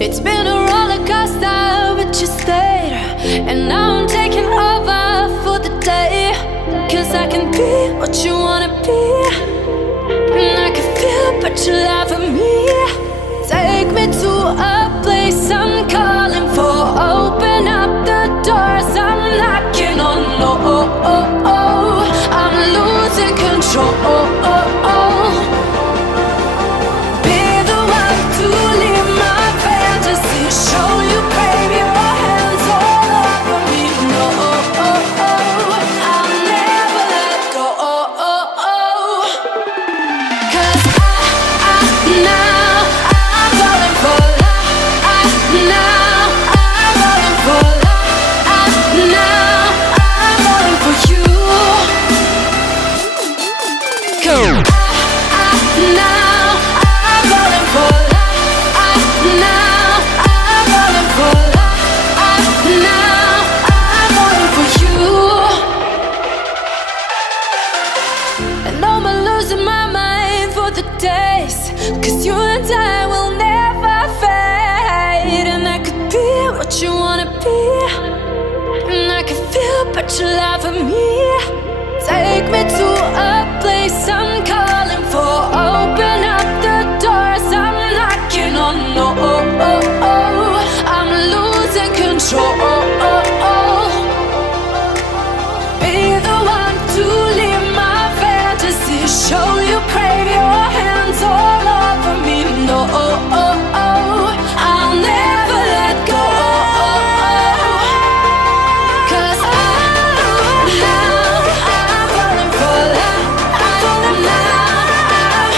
It's been a roller coaster, but you stayed. And now I'm taking over for the day. Cause I can be what you wanna be. And I can feel but you love me. Take me to a place I'm calling for. Open up the doors I'm knocking on. I'm losing control. Be the one to leave my fantasy. Show you crave your hands all over me. No, I'll never let go. Cause now I'm falling for love. Now I'm falling for love. Now I'm falling for you. Now I'm falling for love. Now I'm falling for love. Now I'm falling for you. And I'm losing my mind for the days. Cause you and I will never fade. And I could be what you wanna be. And I can feel but you love me. Take me to a place I'm calling for. Open up the doors I'm knocking on. No, I'm losing control. Be the one to leave my fantasy. Show you crave your hands all over me. No, I'll never let go. Cause now I'm falling for love. Now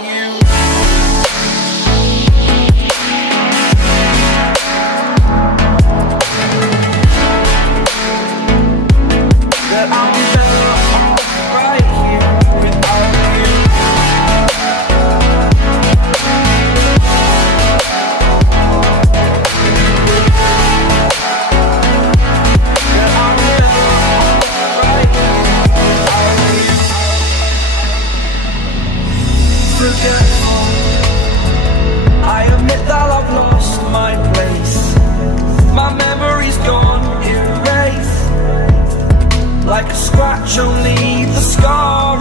you. That I'm better off right here without you. That I'm better off right here without you. Forgetful, I admit that I've lost my place. My memory's gone erased, like a scratch, only the scar